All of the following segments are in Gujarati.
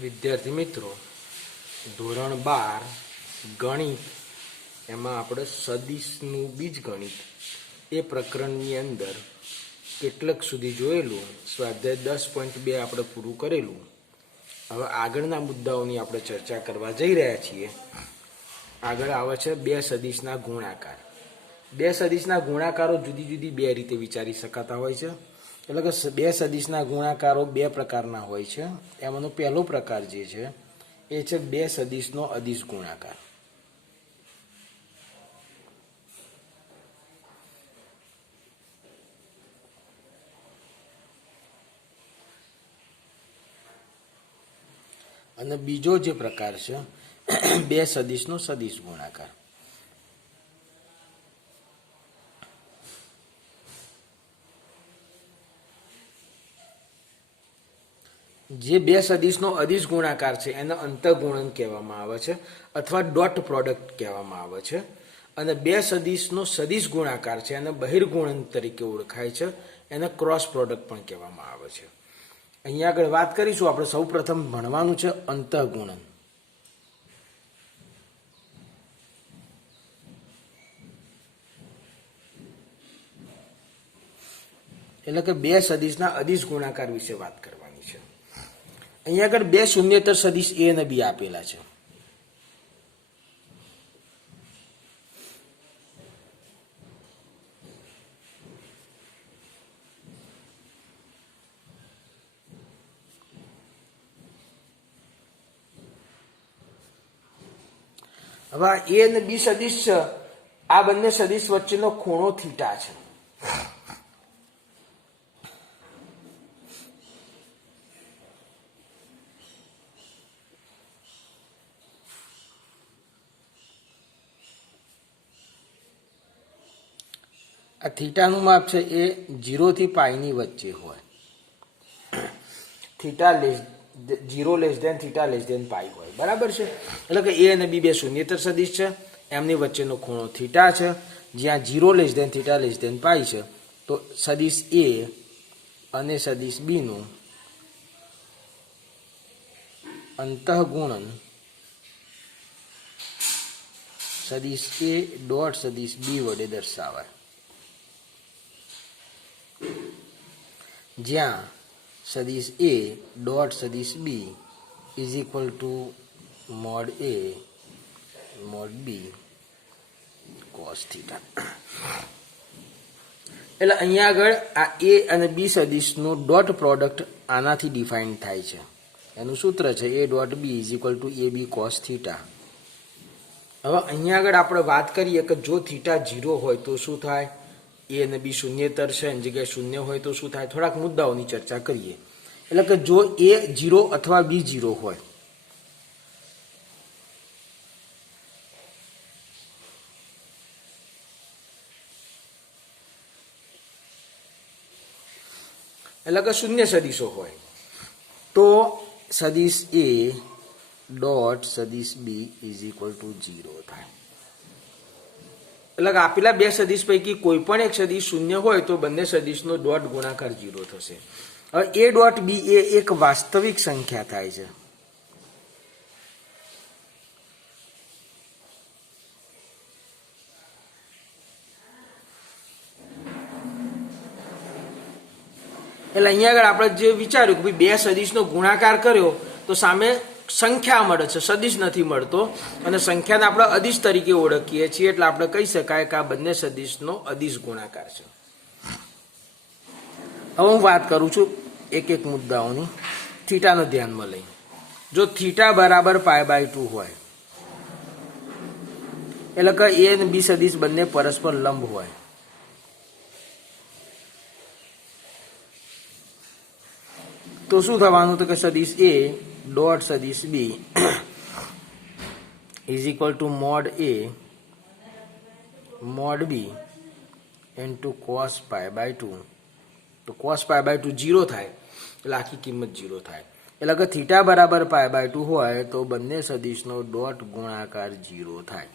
વિદ્યાર્થી મિત્રો, ધોરણ 12 ગણિત એમાં આપણે સદિશનું બીજગણિત એ પ્રકરણની અંદર કેટલાક સુધી જોયેલું. સ્વાધ્યાય 10.2 આપણે પૂરું કરેલું. હવે આગળના મુદ્દાઓની આપણે ચર્ચા કરવા જઈ રહ્યા છીએ. આગળ આવે છે બે સદિશના ગુણાકાર. બે સદિશના ગુણાકારો જુદી જુદી બે રીતે વિચારી શકાતા હોય છે. એટલે કે બે સદિશના ગુણાકારો બે પ્રકારના હોય છે. એમાંનો પહેલો પ્રકાર જે છે એ છે બે સદિશનો અદિશ ગુણાકાર. અને બીજો જે પ્રકાર છે બે સદિશનો સદિશ ગુણાકાર. જે બે સદિશનો અદિશ ગુણાકાર છે એને અંતઃગુણન કહેવામાં આવે છે અથવા ડોટ પ્રોડક્ટ કહેવામાં આવે છે. અને બે સદિશનો સદિશ ગુણાકાર છે એને બહિર્ગુણન તરીકે ઓળખાય છે. એને ક્રોસ પ્રોડક્ટ પણ કહેવામાં આવે છે. અહીંયા આગળ વાત કરીશું. આપણે સૌ પ્રથમ ભણવાનું છે અંતઃગુણન. એટલે કે બે સદિશના અદિશ ગુણાકાર વિશે વાત કરવાની છે. અહીંયા આગળ બે શૂન્યેતર સદિશ એ અને બી આપેલા છે. હવે એ અને બી સદિશ છે. આ બંને સદિશ વચ્ચેનો ખૂણો થીટા છે. આ થીટાનું માપ છે એ 0 થી પાઈની વચ્ચે હોય. Theta 0 less than theta less than pi હોય. બરાબર છે. એટલે કે એ અને બી બે શૂન્યેતર સદિશ છે. એમની વચ્ચેનો ખૂણો થીટા છે. જ્યાં 0 less than theta less than pi છે. તો સદિશ એ અને સદિશ બીનું અંતઃગુણન સદિશ એ ડોટ સદિશ બી વડે દર્શાવાય. જ્યાં સદિશ એ ડોટ સદિશ B is equal to mod A mod B cos theta. એટલે અહીંયા આગળ આ એ અને બી સદિશનું ડોટ પ્રોડક્ટ આનાથી ડિફાઇન થાય છે. એનું સૂત્ર છે A dot B is equal to A B cos theta. હવે અહીંયા આગળ આપણે વાત કરીએ કે જો થીટા 0 હોય તો શું થાય? એ અને બી શૂન્યેતર છે, એની જગ્યાએ શૂન્ય હોય તો શું થાય? થોડાક મુદ્દાઓની ચર્ચા કરીએ. એટલે કે જો એ 0 અથવા બી 0 હોય એટલે કે શૂન્ય સદિશો હોય તો સદિશ એ ડોટ સદિશ બી ઇઝ ઇક્વલ ટુ 0 થાય. એટલે કે આપેલા બે સદિશ પૈકી કોઈ પણ એક સદિશ શૂન્ય હોય તો બંને સદિશનો ડોટ ગુણાકાર 0 થશે. હવે એ ડોટ બી એ એક વાસ્તવિક સંખ્યા થાય છે. એટલે અહીંયા આગળ આપણે જે વિચાર્યું કે બે સદિશનો ગુણાકાર કર્યો તો સામે સંખ્યા મળે છે, સદિશ નથી મળતો. અને સંખ્યાને આપણે અદિશ તરીકે ઓળખીએ છીએ. એટલે આપણે કહી શકાય કે આ બંને સદિશનો અદિશ ગુણાકાર છે. હવે હું વાત કરું છું એક એક મુદ્દાઓની થીટાને ધ્યાનમાં લઈ. જો થીટા બરાબર π/2 હોય એટલે કે એ અને બી સદિશ બંને પરસ્પર લંબ હોય તો શું થવાનું? તો કે સદિશ એ ડોટ સદિશ B is equal to mod A mod B into cos π/2. તો કોસ π/2 0 થાય એટલે આખી કિંમત 0 થાય. એટલે કે થીટા બરાબર π/2 હોય તો બંને સદિશનો ડોટ ગુણાકાર 0 થાય.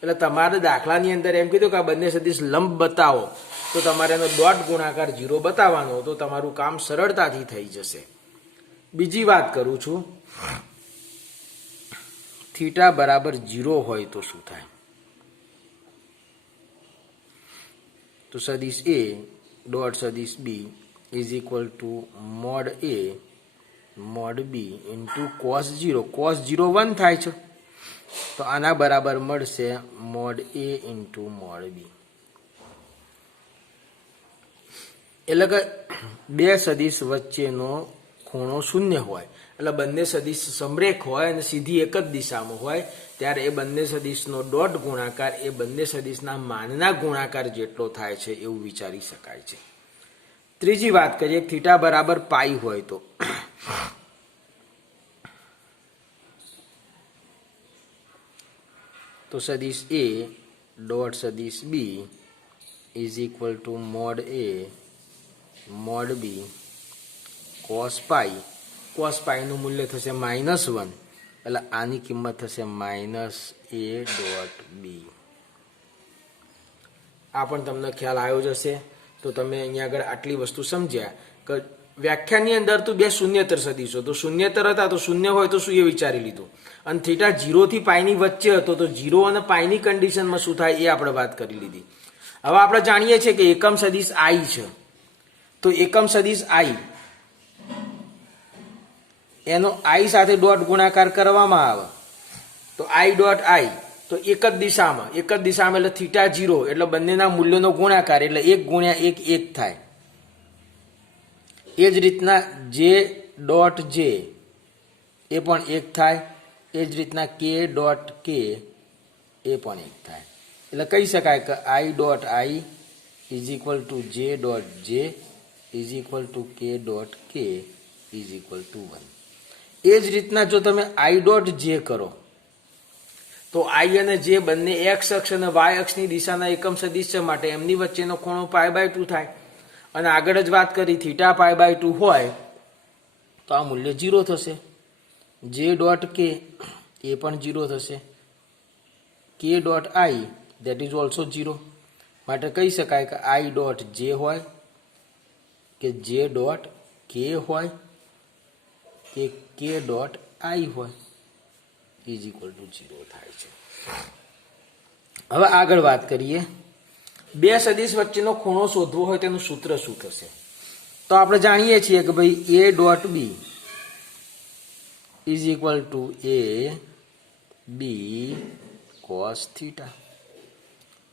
એટલે તમારે દાખલાની અંદર એમ કીધું કે આ બંને સદિશ લંબ બતાવો તો તમારે એનો ડોટ ગુણાકાર 0 બતાવવાનો. તો તમારું કામ સરળતાથી થઈ જશે. બીજી વાત કરું છું થીટા બરાબર 0 હોય તો શું થાય? તો સદિશ એ ડોટ સદિશ B is equal to mod A mod B into cos 0. Cos 0 1 થાય છે, તો આના બરાબર મળશે mod A into mod B. એટલે કે બે સદિશ વચ્ચેનો ખૂણો શૂન્ય હોય એટલે બંને સદિશ સમરેખ હોય અને સીધી એક જ દિશામાં હોય ત્યારે એ બંને સદિશનો ડોટ ગુણાકાર એ બંને સદિશના માનના ગુણાકાર જેટલો થાય છે એવું વિચારી શકાય છે. ત્રીજી વાત કરીએ, થીટા બરાબર પાઈ હોય તો સદિશ એ ડોટ સદિશ B is equal to mod A mod B cos pi. Cos પાઈનું મૂલ્ય થશે -1 એટલે આની કિંમત થશે -a ડોટ બી. આ પણ તમને ખ્યાલ આવ્યો જ હશે. તો તમે અહીંયા આગળ આટલી વસ્તુ સમજ્યા કે વ્યાખ્યાની અંદર તો બે શૂન્યતર સદિશો, તો શૂન્યતર હતા તો શૂન્ય હોય તો શું એ વિચારી લીધું, અને થીટા 0 થી પાઈની વચ્ચે હતો તો 0 અને પાઈની કન્ડિશનમાં શું થાય એ આપણે વાત કરી લીધી. હવે આપણે જાણીએ છીએ કે એકમ સદિશ આઈ છે, તો એકમ સદિશ આઈ એનો આઈ સાથે ડોટ ગુણાકાર કરવામાં આવે તો આઈ ડોટ આઈ તો એક જ દિશામાં એટલે થીટા 0 એટલે બંનેના મૂલ્યોનો ગુણાકાર એટલે 1 ગુણ્યા 1 1 થાય. એ જ રીતના જે ડોટ જે એ પણ 1 થાય, એ જ રીતના કે ડોટ કે એ પણ 1 થાય. એટલે કહી શકાય કે આઈ dot I is equal two જે ડોટ જે ઇઝ ઇક્વલ ટુ કે ડોટ કે ઇઝ ઇક્વલ ટુ 1. એ જ રીતના જો તમે આઈ ડોટ જે કરો તો આઈ અને જે બંને એક્સ અક્ષ અને વાય અક્ષની દિશાના એકમ સદિશ છે માટે એમની વચ્ચેનો ખૂણો π/2 થાય. અને આગળ જ વાત કરી થીટા π/2 હોય તો આ મૂલ્ય 0 થશે. જે ડોટ કે એ પણ 0 થશે. કે dot I that is also 0. માટે કહી શકાય કે આઈ ડોટ જે હોય કે જે ડોટ કે હોય કે કે ડોટ આઈ હોય ઇઝ ઇક્વલ ટુ 0 થાય છે. હવે આગળ વાત કરીએ, બે સદિશ વચ્ચેનો ખૂણો શોધવો હોય તેનું સૂત્ર શું થશે? તો આપણે જાણીએ છીએ કે ભાઈ A dot B is equal to A B cos theta.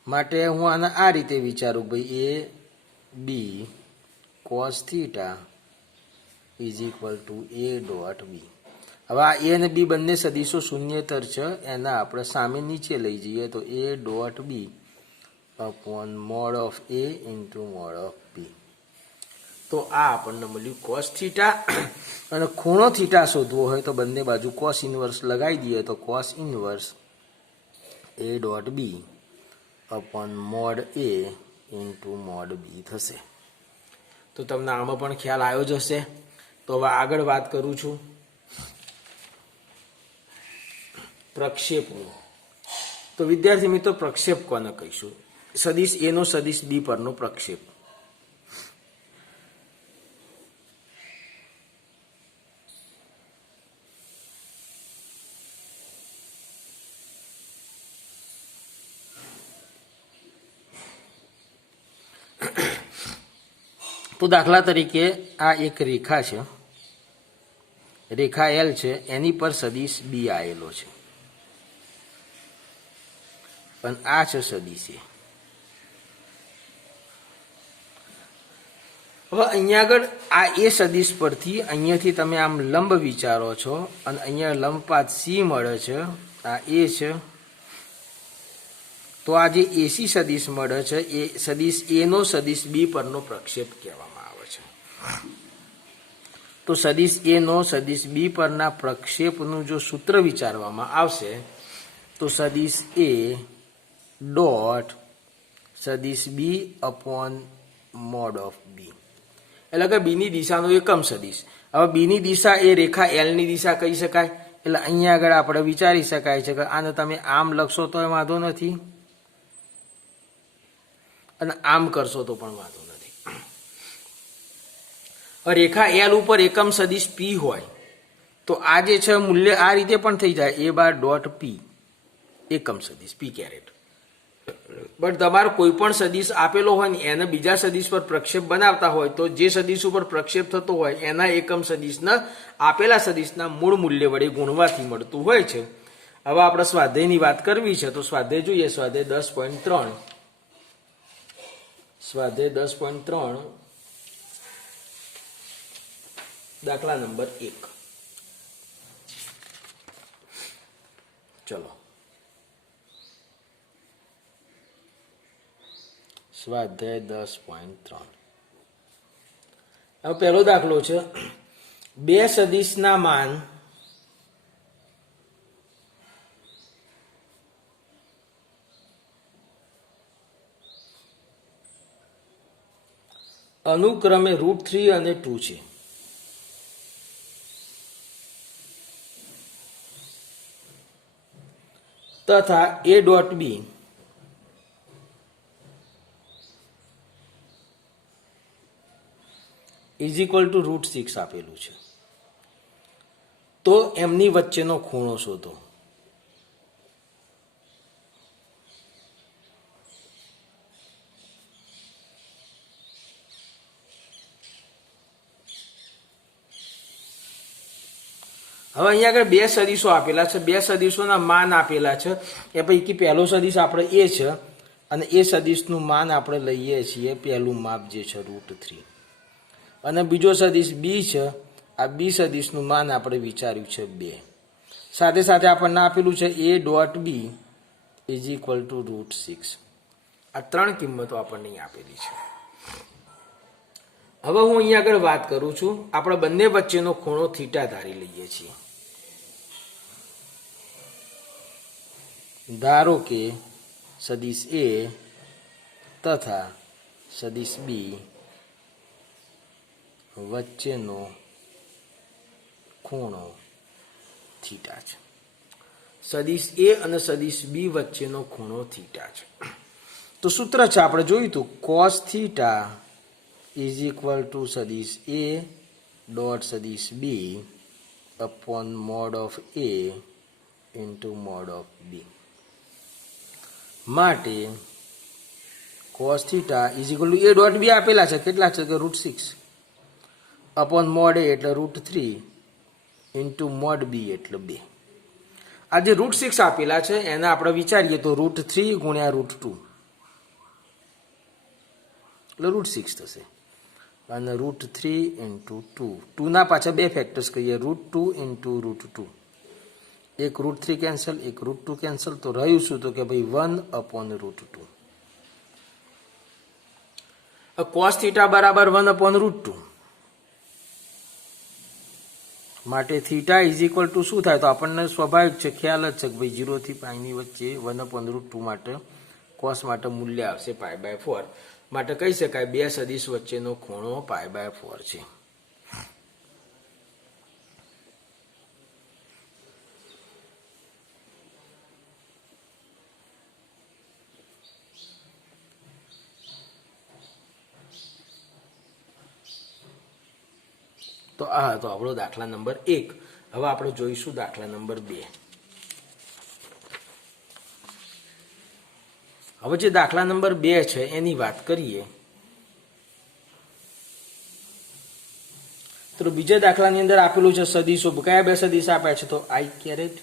માટે હું આને આ રીતે વિચારું, ભાઈ A B cos theta is equal to A dot B. હવે આ એ અને બી બંને સદિશો શૂન્યતર છે, એના આપણે સામે નીચે લઈ જઈએ તો A dot B upon mod of A into mod of B. તો આ આપણને મળ્યું કોસ થીટા. અને ખૂણો થીટા શોધવો હોય તો બંને બાજુ કોસ ઇન્વર્સ લગાવી દઈએ તો cos inverse A dot B upon mod A into mod B થશે. તો તમને આમાં પણ ખ્યાલ આવ્યો જ હશે. તો હવે આગળ વાત કરું છું પ્રક્ષેપનું. તો વિદ્યાર્થી મિત્રો, પ્રક્ષેપ કોને કહીશું? સદિશ એ નો સદિશ બી પરનો પ્રક્ષેપ. તો દાખલા તરીકે આ એક રેખા છે, રેખા એલ છે, એની પર સદિશ બી આવેલો છે, પણ આ છે સદિશ એ. હવે અહીંયા આગળ આ એ સદિશ પરથી અહીંયાથી તમે આમ લંબ વિચારો છો અને અહીંયા લંબપાત સી મળે છે, આ એ છે, તો આ જે એસી સદિશ મળે છે એ સદિશ એ નો સદિશ બી પરનો પ્રક્ષેપ કહેવામાં આવે છે. તો સદિશ એ નો સદિશ બી પરના પ્રક્ષેપનું જો સૂત્ર વિચારવામાં આવશે તો સદિશ એ ડોટ સદિશ B upon mod of B, એટલે કે બીની દિશાનો એકમ સદિશ. હવે બીની દિશા એ રેખા એલની દિશા કહી શકાય. એટલે અહીંયા આગળ આપણે વિચારી શકાય છે કે આને તમે આમ લખશો તો વાંધો નથી અને આમ કરશો તો પણ વાંધો નથી. રેખા એલ ઉપર એકમ સદિશ પી હોય તો આ જે છે મૂલ્ય આ રીતે પણ થઈ જાય a બાર ડોટ પી એકમ સદિશ પી કેરેટ. બટ તમારો કોઈ પણ સદિશ આપેલો હોય ને એને બીજા સદિશ પર પ્રક્ષેપ બનાવતા હોય તો જે સદિશ ઉપર પ્રક્ષેપ થતો હોય એના એકમ સદિશના આપેલા સદિશના મૂળ મૂલ્ય વડે ગુણવાથી મળતું હોય છે. હવે આપણે સ્વાધ્યાયની વાત કરવી છે તો સ્વાધ્યાય જોઈએ. સ્વાધ્યાય 10.3 સ્વાધ્યાય 10.3 દાખલા નંબર 1. ચલો સ્વાધ્યાય 10.3. હવે પહેલો દાખલો છે બે સદિશના માન અનુક્રમે √3 અને 2 છે. તથા a dot B is equal to √6 આપેલું છે. તો એમની વચ્ચેનો ખૂણો શોધો. હવે અહીંયા આગળ બે સદિશો આપેલા છે, બે સદિશોના માન આપેલા છે. એ પૈકી પહેલો સદિશ આપણે એ છે અને એ સદિશનું માન આપણે લઈએ છીએ પહેલું માપ જે છે √3 અને બીજો સદિશ બી છે. આ બી સદિશનું માન આપણે વિચાર્યું છે 2. સાથે સાથે આપણને આપેલું છે a dot B is equal to √6. આ ત્રણ કિંમતો આપણને અહીં આપેલી છે. હવે હું અહીંયા આગળ વાત કરું છું. આપણે બંને વચ્ચેનો ખૂણો થીટા ધારી લઈએ છીએ. ધારો કે સદિશ એ તથા સદિશ બી વચ્ચેનો ખૂણો થીટા છે. સદિશ એ અને સદિશ બી વચ્ચેનો ખૂણો થીટા છે. તો સૂત્ર છે આપણે જોયું હતું cos theta is equal to સદિશ એ ડોટ સદિશ B upon mod of A into mod of B. માટે cos theta is equal to A dot B આપેલા છે કેટલા છે કે √6 અપોન મોડ એ એટલે √3 ઇન્ટુ મોડ બી એટલે 2. આ જે √6 આપેલા છે એને આપણે વિચારીએ તો √3 ગુણ્યા √2 એટલે √6 થશે અને √3 ઇન્ટુ 2 2ના પાછા બે ફેક્ટર્સ કહીએ √2 ઇન્ટુ √2 એક √3 કેન્સલ એક √2 કેન્સલ તો રહ્યું શું તો કે ભાઈ 1 અપોન √2. cos થીટા બરાબર 1 અપોન √2 માટે થીટા ઇઝ ઇક્વલ ટુ શું થાય તો આપણને સ્વાભાવિક છે ખ્યાલ જ છે કે ભાઈ 0 થી π ની વચ્ચે 1 અપોન √2 માટે cos માટે મૂલ્ય આવશે π/4. માટે કહી શકાય બે સદિશ વચ્ચેનો ખૂણો π/4 છે. તો આ હતો આપણો દાખલા નંબર 1. હવે આપણે જોઈશું દાખલા નંબર 2. હવે જે દાખલા નંબર 2 છે એની વાત કરીએ તો બીજા દાખલાની અંદર આપેલું છે સદિશો. કયા બે સદિશ આપ્યા છે તો i કેરેટ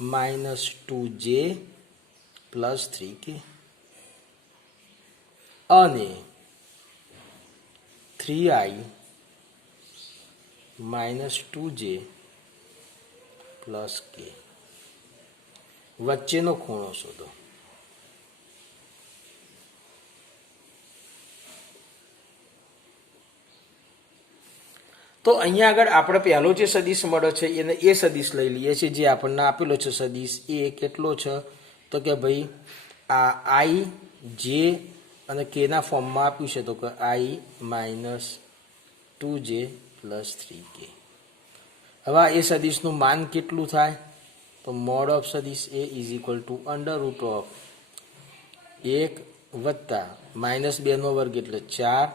-2j + 3k અને 3i -2j + k વચ્ચેનો ખૂણો શોધો. તો અહીંયા આગળ આપણે પહેલો જે સદિશ મળ્યો છે એને એ સદિશ લઈ લઈએ છીએ જે આપણને આપેલો છે સદિશ એ કેટલો છે તો કે ભાઈ આ i j અને k ના ફોર્મમાં આપ્યું છે તો કે i -2j + 3k. હવે આ એ સદિશનું માન કેટલું થાય તો મોડ ઓફ સદિશ એ ઇઝ ઇક્વલ ટુ √ 1 વત્તા -2 નો વર્ગ એટલે 4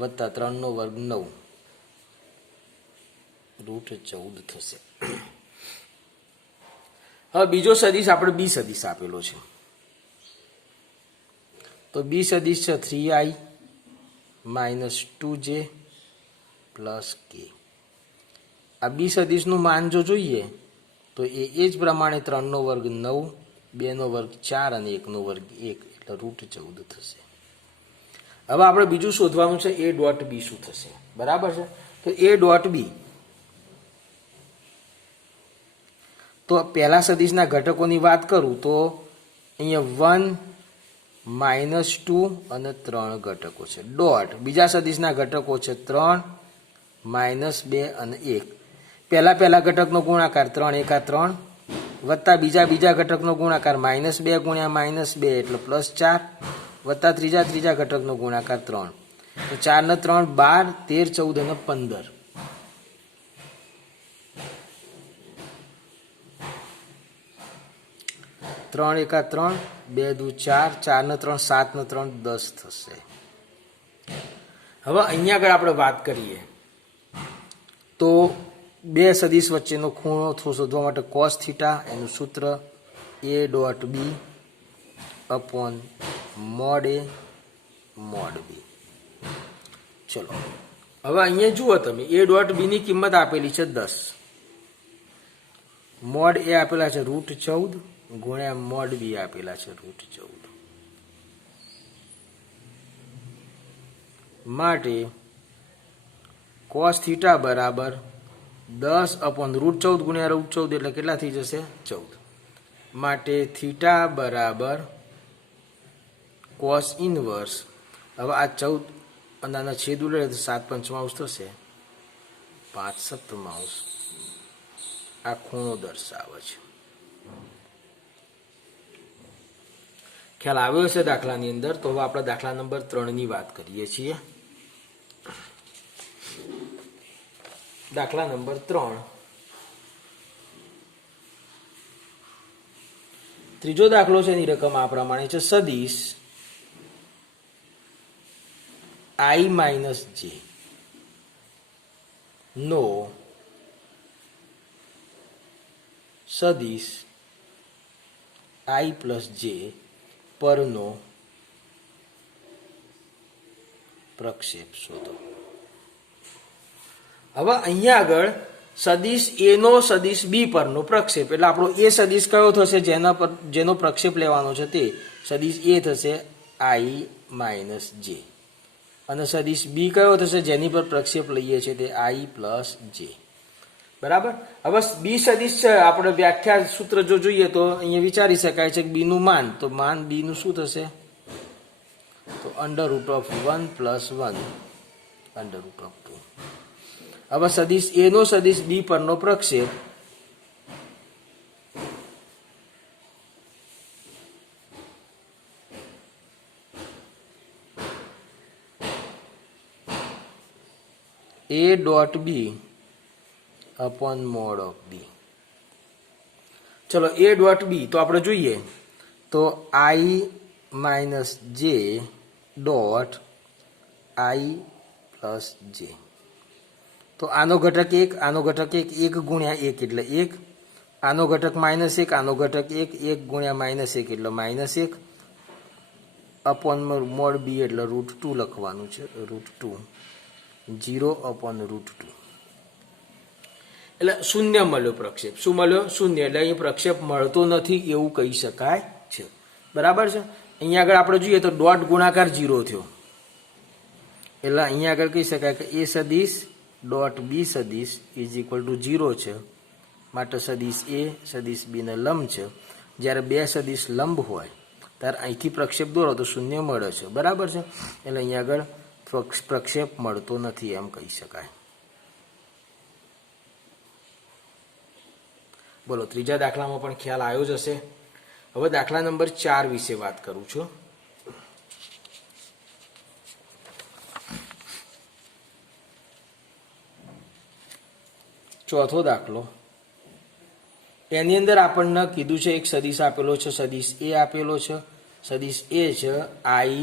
વત્તા 3 નો વર્ગ 9 √14 થશે. હવે બીજો સદિશ આપણે બી સદિશ આપેલો છે, તો બી સદિશ છે 3i - 2j + k. આ બી સદિશનું માન જો જોઈએ તો એ જ પ્રમાણે 3નો વર્ગ 9, 2નો વર્ગ 4 અને 1નો વર્ગ 1 એટલે √14 થશે. હવે આપણે બીજું શોધવાનું છે a ડોટ બી શું થશે, બરાબર છે. તો a ડોટ બી, તો પહેલા સદિશના ઘટકોની વાત કરું તો અહીંયા 1 - 2 અને 3 ઘટકો છે. ડોટ બીજા સદિશના ઘટકો છે 3 -2 અને 1. પહેલા ઘટકનો ગુણાકાર 3 × 3 વત્તા બીજા ઘટકનો ગુણાકાર -2 × -2 એટલે +4 વત્તા ત્રીજા ઘટકનો ગુણાકાર 3. તો 4 ને 3 12, 13, 14 અને 15. ત્રણ એકા 3, 2 દુ 4, 4 ને 3 7 ને 3 10 થશે. હવે અહીંયા આગળ આપણે વાત કરીએ તો બે સદિશ વચ્ચેનો ખૂણો શોધવા માટે cos θ એનું સૂત્ર a dot B upon mod a mod B. ચલો હવે અહીંયા જુઓ તમે a ડોટ બીની કિંમત આપેલી છે 10, મોડ એ આપેલા છે √14 ગુણ્યા મોડ બી આપેલા છે √14. માટે cos θ બરાબર 10 અપોન √14 ગુણ્યા √14 એટલે કેટલા થઈ જશે 14. માટે થીટા બરાબર cos ઇનવર્સ, હવે આ 14 અને આના છેદ ઉડે તો 7/5 થશે, 5/7 આ ખૂણો દર્શાવે છે. ખ્યાલ આવ્યો છે દાખલાની અંદર. તો હવે આપણે દાખલા નંબર 3ની વાત કરીએ છીએ. દાખલા નંબર 3, ત્રીજો દાખલો છે એની રકમ આ પ્રમાણે છે. સદિશ i - j નો સદિશ i + j પરનો પ્રક્ષેપ શોધો. હવે અહીંયા આગળ સદિશ a નો સદિશ b પરનો પ્રક્ષેપ એટલે આપણો એ સદિશ કયો થશે જેનો પ્રક્ષેપ લેવાનો છે તે સદિશ a થશે i - j અને સદિશ b કયો થશે જેની પર પ્રક્ષેપ લઈએ છીએ તે i + j. બરાબર. હવે બી સદિશ છે, આપણે વ્યાખ્યા સૂત્ર જો જોઈએ તો અહીંયા વિચારી શકાય છે કે બી નું માન, તો માન બી નું શું થશે તો √1 + 1 √2. હવે સદિશ a નો સદિશ b પરનો પ્રક્ષેપ a dot B upon mod of B. ચલો a ડોટ બી તો આપણે જોઈએ તો i - j dot i + j. તો આનો ઘટક 1, આનો ઘટક 1, 1 ગુણ્યા 1 એટલે 1, આનો ઘટક -1, આનો ઘટક 1, 1 ગુણ્યા -1 એટલે -1 અપોન મોડ બી એટલે √2 લખવાનું છે, √2 0 અપોન √2 એટલે શૂન્ય મળ્યો પ્રક્ષેપ. શું મળ્યો? શૂન્ય. એટલે અહીં પ્રક્ષેપ મળતો નથી એવું કહી શકાય છે. બરાબર છે. અહીંયા આગળ આપણે જોઈએ તો ડોટ ગુણાકાર 0 થયો એટલે અહીંયા આગળ કહી શકાય કે એ સદિશ ડોટ બી સદિશ = 0 છે. માટે સદિશ એ સદિશ બી ને લંબ છે. જ્યારે બે સદિશ લંબ હોય ત્યારે અહીંથી પ્રક્ષેપ દોરો તો શૂન્ય મળે છે. બરાબર છે. એટલે અહીંયા આગળ પ્રક્ષેપ મળતો નથી એમ કહી શકાય. બોલો ત્રીજા દાખલામાં પણ ખ્યાલ આવ્યો જ હશે. હવે દાખલા નંબર 4 વિશે વાત કરું છું. ચોથો દાખલો, એની અંદર આપણને કીધું છે એક સદિશ આપેલો છે, સદિશ a આપેલો છે. સદિશ a છે i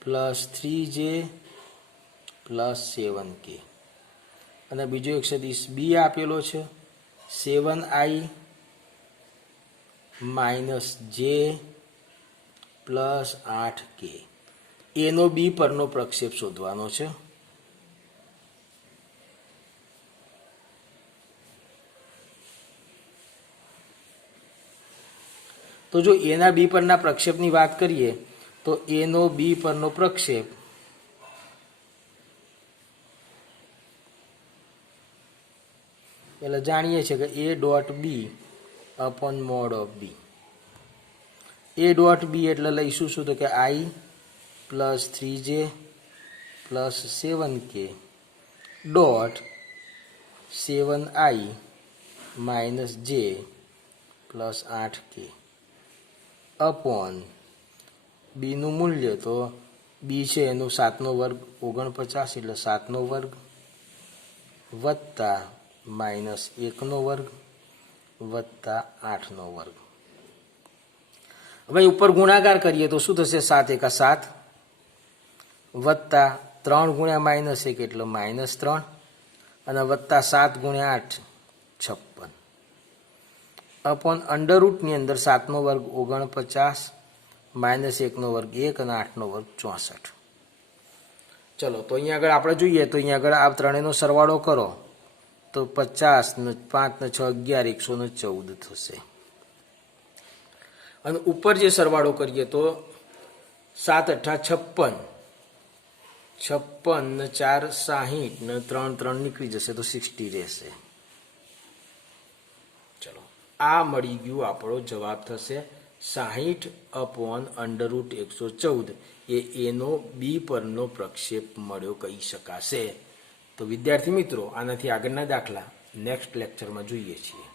+ 3j + 7k. અને બીજો એક સદિશ બી આપેલો છે 7i minus J plus 8k. એનો બી પરનો પ્રક્ષેપ શોધવાનો છે. તો જો એના બી પરના પ્રક્ષેપની વાત કરીએ તો એનો બી પરનો પ્રક્ષેપ એટલે જાણીએ છીએ કે A dot B upon mod of B. A dot B એટલે લઈશું શું તો કે I plus 3j plus 7k dot 7i minus J plus 8k upon બીનું મૂલ્ય તો બી છે એનું 7નો વર્ગ 49 એટલે 7નો વર્ગ વત્તા માઇનસ 1નો વર્ગ વત્તા 8નો વર્ગ. હવે ઉપર ગુણાકાર કરીએ તો શું થશે 7 એકા 7 વત્તા 3 ગુણ્યા માઇનસ 1 એટલે માઇનસ 3 અને વત્તા 7 ગુણ્યા 8 56 અપોન અંડરરૂટની અંદર 7નો વર્ગ 49 માઇનસ 1નો વર્ગ 1 અને 8નો વર્ગ 64. ચલો તો અહીંયા આગળ આપણે જોઈએ તો અહીંયા આગળ આ ત્રણેયનો સરવાળો કરો તો 50 ને 5 ને 6 11 114 થશે. અને ઉપર જે સરવાળો કરીએ તો 7 8 56 56 ને 4 60 ને 3 3 નીકળી જશે તો 60 રહેશે. ચલો આ મળી ગયું આપણો જવાબ થશે 60 અપોન અંડરરૂટ 114 એ એનો બી પરનો પ્રક્ષેપ મળ્યો કહી શકાશે. તો વિદ્યાર્થી મિત્રો આનાથી આગળના દાખલા નેક્સ્ટ લેક્ચરમાં જોઈએ છીએ.